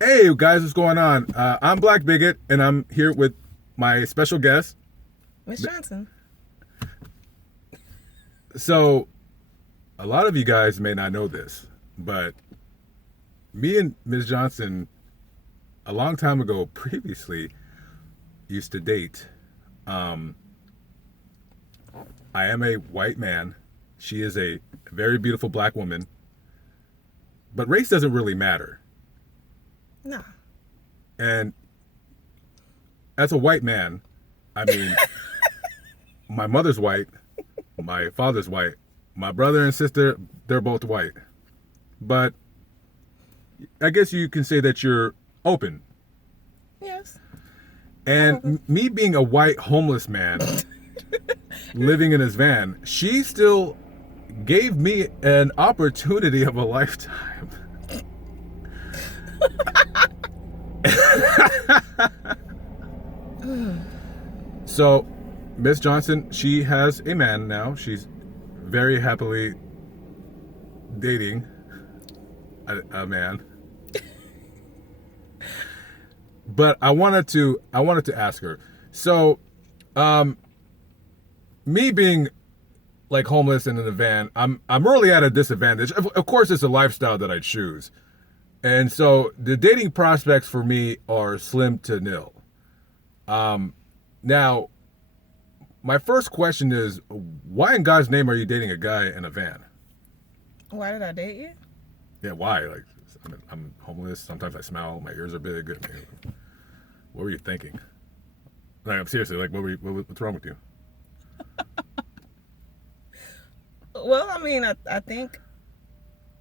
Hey guys, what's going on? I'm Black Bigot, and I'm here with my special guest. Miss Johnson. So, a lot of you guys may not know this, but me and Ms. Johnson, a long time ago, previously, used to date. Um, I am a white man. She is a very beautiful black woman, but race doesn't really matter. Nah. And as a white man, I mean, my mother's white, my father's white, my brother and sister, they're both white. But I guess you can say that you're open. Yes. I'm And open. me being a white homeless man living in his van, she still gave me an opportunity of a lifetime. So, Miss Johnson, she has a man now. She's very happily dating a man. But I wanted to ask her. So, um, me being like homeless and in a van, I'm really at a disadvantage. Of course, it's a lifestyle that I choose, and so the dating prospects for me are slim to nil. Now, my first question is, why in God's name are you dating a guy in a van? Why did I date you? Yeah, why? Like, I'm homeless. Sometimes I smell. My ears are big. What were you thinking? Like, I'm seriously. Like, what's wrong with you? Well, I mean, I think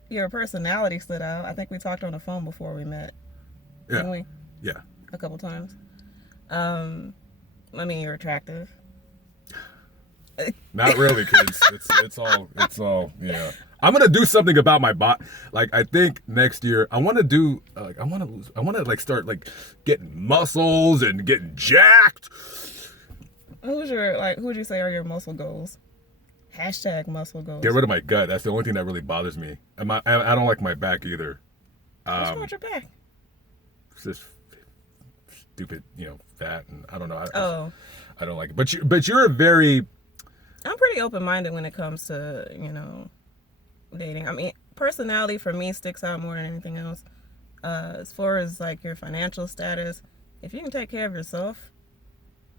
your personality stood out. I think we talked on the phone before we met, Yeah, didn't we? yeah. A couple times. Um, I mean, you're attractive. Not really, kids. It's all. Yeah. I'm gonna do something about my body. Like, I think next year I want to do. Like, I want to like start like getting muscles and getting jacked. Who would you say are your muscle goals? Hashtag muscle Get goals. rid of my gut. That's the only thing that really bothers me. And I don't like my back either. What's wrong Um, with your back? it's just stupid, fat, and I don't know. Oh, I don't like it. But you're a very I'm pretty open minded when it comes to, dating. I mean, personality for me sticks out more than anything else. As far as like your financial status, if you can take care of yourself,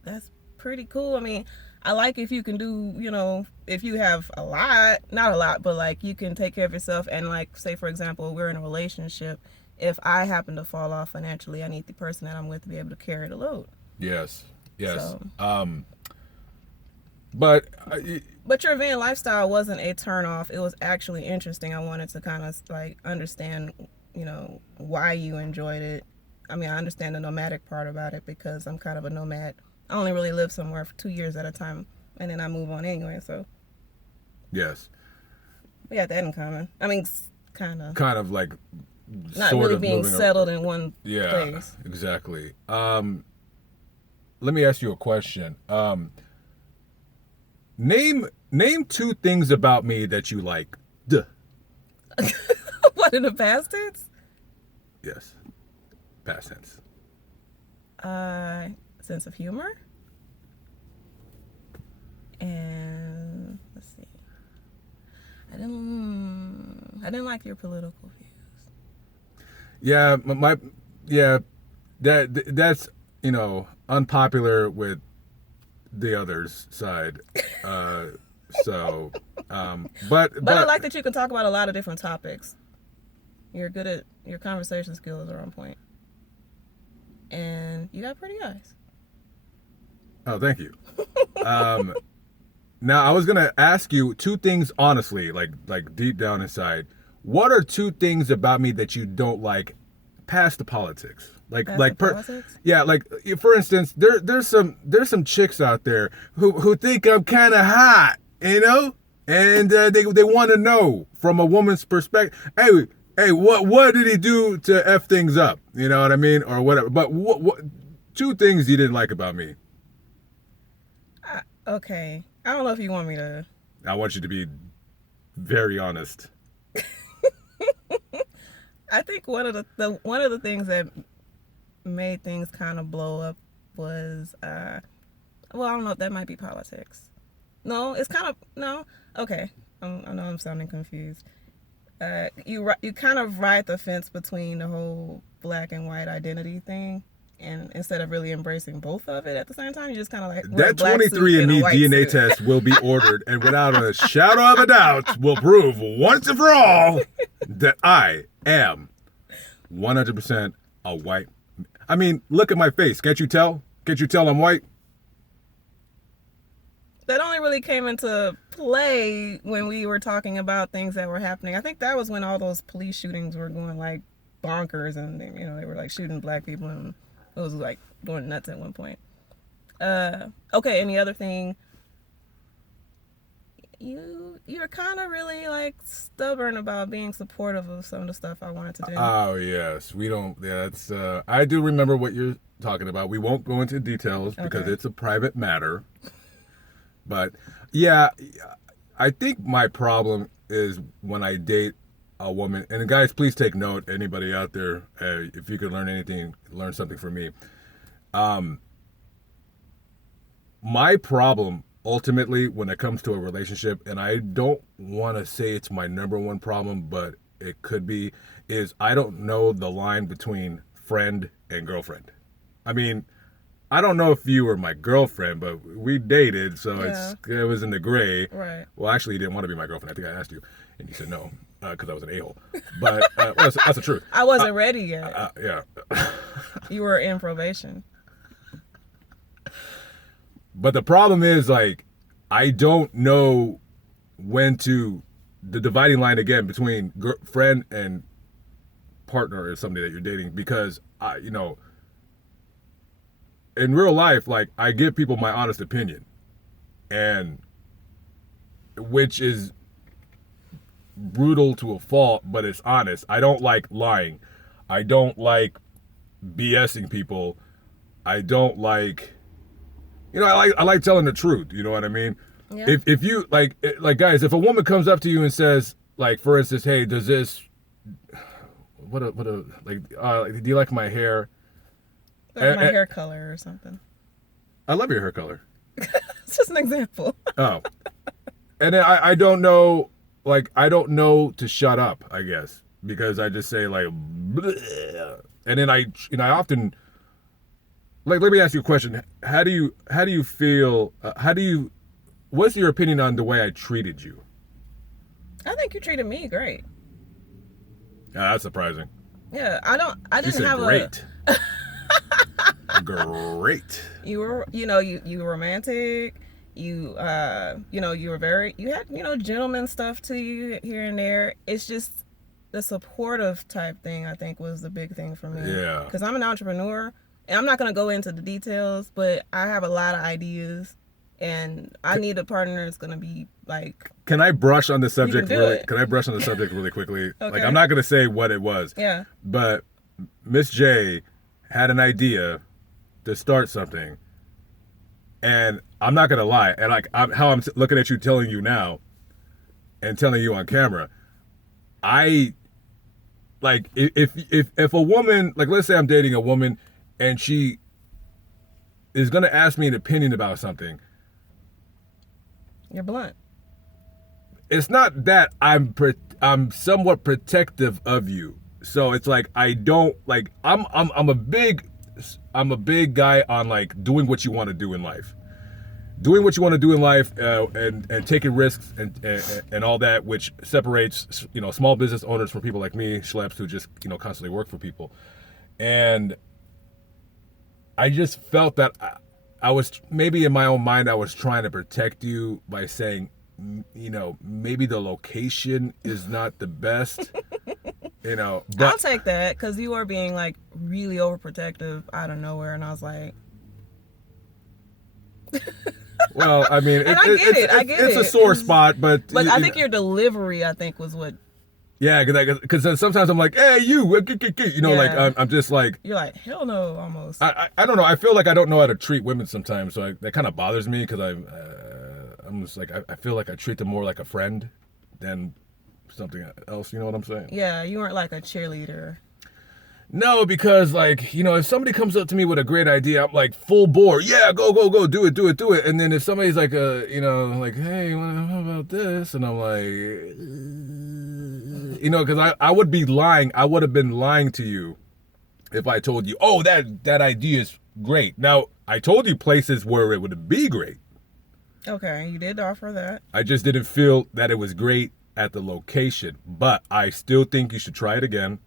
that's pretty cool. I mean, I like if you can do, if you have a lot, not a lot, but like you can take care of yourself and like say for example, we're in a relationship. If I happen to fall off financially, I need the person that I'm with to be able to carry the load. yes, yes. So, But but your van lifestyle wasn't a turn off. It was actually interesting. I wanted to kind of like understand, why you enjoyed it. I mean, I understand the nomadic part about it because I'm kind of a nomad. I only really live somewhere for 2 years at a time, and then I move on anyway. So yes, we got that in common. I mean, kind of kind of like not sort really of being moving. settled in one Yeah, place. exactly. Let me ask you a question. Name two things about me that you like. Duh. What in the past tense? Yes, past tense. Uh, Sense of humor, and let's see. I didn't like your political views. Yeah, yeah, that's unpopular with the other's side. Uh, so, But I but like that you can talk about a lot of different topics. You're good at your conversation skills are on point, and you got pretty eyes. oh, thank you. Um, Now I was gonna ask you two things honestly, like deep down inside. What are two things about me that you don't like, past the politics? Past the politics. Yeah, like for instance, there's some chicks out there who think I'm kind of hot, and they want to know from a woman's perspective. Hey, what did he do to f things up? You know what I mean, or whatever. But what two things you didn't like about me? Okay, I don't know if you want me to. I want you to be very honest. I think one of the things that made things kind of blow up was well, I don't know if that might be politics. No, it's kind of no. Okay, I know I'm sounding confused. You kind of ride the fence between the whole black and white identity thing, and instead of really embracing both of it at the same time, you just kind of like wear a That black suit 23andMe and a white DNA suit. test will be ordered, and without a shadow of a doubt, will prove once and for all that I am 100% a white. I mean, look at my face. Can't you tell? Can't you tell I'm white? That only really came into play when we were talking about things that were happening. I think that was when all those police shootings were going like bonkers, and they were like shooting black people, and it was like going nuts at one point. Okay, and the other thing, you're kind of really like stubborn about being supportive of some of the stuff I wanted to do. Oh yes, we don't. Yeah, that's. I do remember what you're talking about. We won't go into details because Okay. it's a private matter. But yeah, I think my problem is when I date a woman. And guys, please take note. Anybody out there, if you could learn anything, learn something from me. My problem ultimately when it comes to a relationship, and I don't want to say it's my number one problem, but it could be, is I don't know the line between friend and girlfriend. I mean, I don't know if you were my girlfriend, but we dated, so it was in the gray. Right. Well, actually, you didn't want to be my girlfriend. I think I asked you, and you said no because I was an a-hole. But that's the truth. I wasn't ready yet. Yeah. You were in probation. But the problem is, like, I don't know when to, the dividing line again between friend and partner or somebody that you're dating, because in real life, like, I give people my honest opinion, and which is brutal to a fault, but it's honest. I don't like lying. I don't like BSing people. I don't like, I like telling the truth. You know what I mean? Yeah. If you like guys, if a woman comes up to you and says, like, for instance, hey, does this, do you like my hair? Like my hair color or something. I love your hair color. It's just an example. Oh. And then I don't know, like, I don't know to shut up, I guess, because I just say, like, bleh. And then I often, like, let me ask you a question. How do you feel, what's your opinion on the way I treated you? I think you treated me great. Yeah, that's surprising. Yeah, I You didn't said have great. Great. You were, you were romantic. You were very, you had, gentleman stuff to you here and there. It's just the supportive type thing, I think, was the big thing for me. Yeah. Because I'm an entrepreneur, and I'm not going to go into the details, but I have a lot of ideas, and I need a partner that's going to be like. Can I brush on the subject do really? it. Can I brush on the subject really quickly? Okay. Like, I'm not going to say what it was. Yeah. But Miss J had an idea to start something, and I'm not gonna lie, and like how I'm looking at you, telling you now, and telling you on camera, I like if a woman, like, let's say I'm dating a woman, and she is gonna ask me an opinion about something. You're blunt. It's not that I'm somewhat protective of you, so it's like I don't like I'm a big guy on, like, doing what you want to do in life. Doing what you want to do in life, and taking risks and all that, which separates, small business owners from people like me, schleps who just, constantly work for people. And I just felt that I was, maybe in my own mind, I was trying to protect you by saying, maybe the location is not the best. But I'll take that, because you were being like really overprotective out of nowhere, and I was like, well, I mean, And I get it. it's a sore spot, but I think your delivery, I think, was what. Yeah, because sometimes I'm like, hey, you, like, Yeah. I'm just like, You're like, hell no, almost. I don't know. I feel like I don't know how to treat women sometimes, so that kind of bothers me, because I'm just like, I feel like I treat them more like a friend than something else. You know what I'm saying? Yeah, you weren't like a cheerleader. No, because like, if somebody comes up to me with a great idea, I'm like full bore. Yeah, go, go, go, do it, do it, do it. And then if somebody's like, like, hey, how about this? And I'm like, because I would be lying. I would have been lying to you if I told you, oh, that idea is great. Now, I told you places where it would be great. Okay, you did offer that. I just didn't feel that it was great at the location. But I still think you should try it again.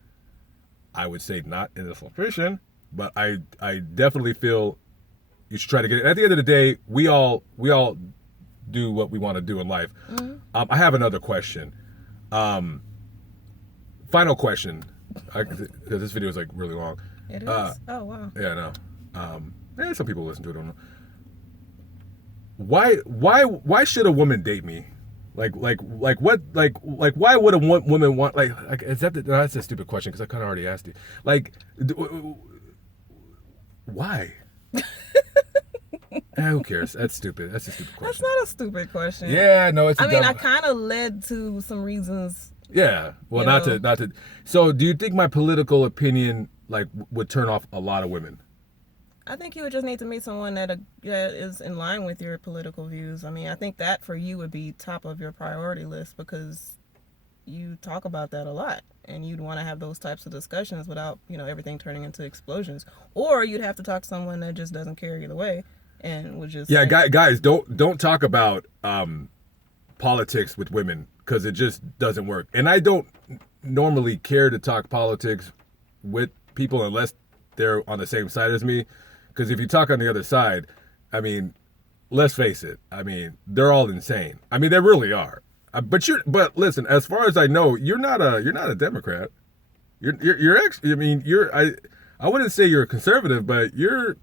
I would say not in this location, but I definitely feel you should try to get it. At the end of the day, we all do what we want to do in life. Mm-hmm. I have another question. Final question, because this video is like really long. It is. Oh wow. Yeah, I know. Some people listen to it. I don't know. Why should a woman date me? Like why would a woman want is that that's a stupid question because I kind of already asked you. Like, why? Who cares? That's stupid. That's a stupid question. That's not a stupid question. Yeah, no, it's. I kind of led to some reasons. Yeah, well, not to. So, do you think my political opinion would turn off a lot of women? I think you would just need to meet someone that is in line with your political views. I mean, I think that for you would be top of your priority list because you talk about that a lot and you'd want to have those types of discussions without, everything turning into explosions. Or you'd have to talk to someone that just doesn't care either way and would just... Yeah, guys, don't talk about politics with women because it just doesn't work. And I don't normally care to talk politics with people unless they're on the same side as me. Because if you talk on the other side, I mean, let's face it. I mean, they're all insane. I mean, they really are. But listen, as far as I know, you're not a Democrat. I wouldn't say you're a conservative, but you're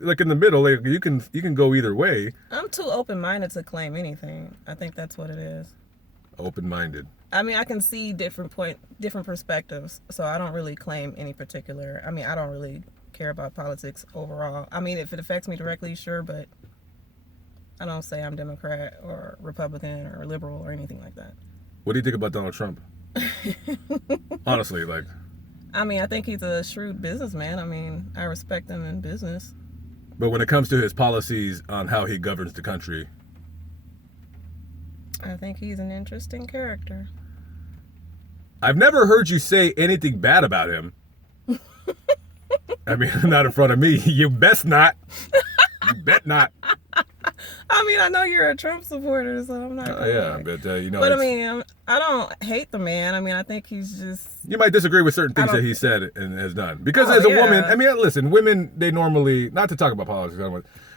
like in the middle. Like you can go either way. I'm too open-minded to claim anything. I think that's what it is. Open-minded. I mean, I can see different perspectives, so I don't really claim any particular. I mean, I don't really care about politics overall. I mean, if it affects me directly, sure, but I don't say I'm Democrat or Republican or liberal or anything like that. What do you think about Donald Trump? Honestly, I mean, I think he's a shrewd businessman. I mean, I respect him in business. But when it comes to his policies on how he governs the country, I think he's an interesting character. I've never heard you say anything bad about him. I mean, not in front of me. You best not. You bet not. I mean, I know you're a Trump supporter, so I'm not. Yeah, but But I mean, I don't hate the man. I mean, I think he's just. You might disagree with certain things that he said and has done. Because as a woman, I mean, listen, women, they normally, not to talk about politics,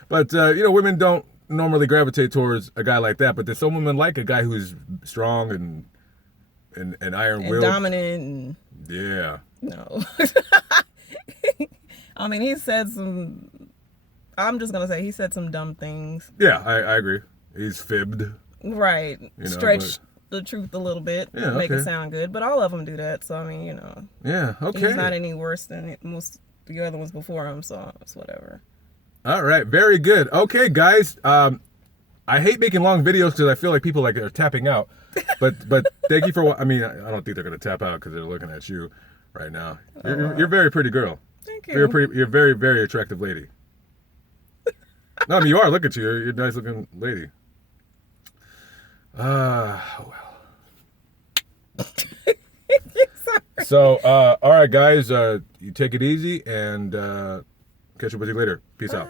but women don't normally gravitate towards a guy like that. But there's some women like a guy who's strong and iron-willed, dominant. And, yeah. No. I mean, he said some. I'm just gonna say he said some dumb things. Yeah, I agree. He's fibbed. Right. Stretched the truth a little bit. Yeah, make it sound good. But all of them do that. So I mean, Yeah. Okay. He's not any worse than most the other ones before him. So it's whatever. All right. Very good. Okay, guys. I hate making long videos because I feel like people are tapping out. But thank you for. I mean, I don't think they're gonna tap out because they're looking at you right now. You're a very pretty girl. Thank you. You're a very, very attractive lady. No, I mean, you are. Look at you. You're a nice looking lady. Well. So, all right, guys. You take it easy and catch up with you later. Peace out.